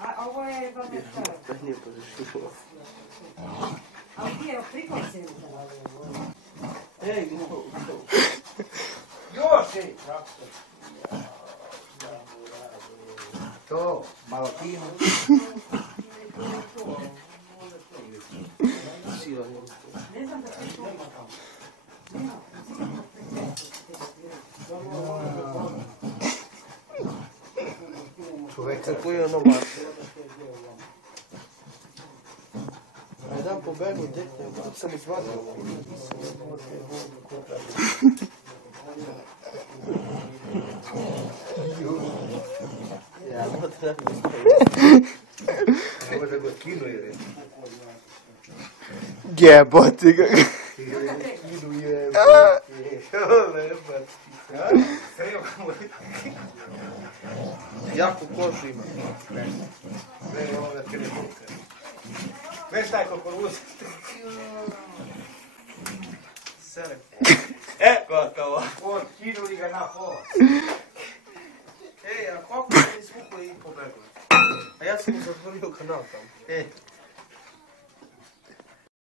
A ovo je za mjesta. To nije požešilo. A gdje je prikosio? Ej, još ej, traktor. To, malo pino. Ne znam da se to ima tamo. Čoveka koji je ono maso. Jedan pobegu djetne, kako sam izvadio. Ja, no treba mi staviti. ne može go kinu jer Jebote ga. kinu je. Jako kožu ima. Ne, ovo da ti ne buka. Veš taj kukuruz? Sere. Gotovo. Kinuli ga na pola. Ej, a kako se izvuklo i pobeglo? A ja sam mu zatvorio kanal tamo.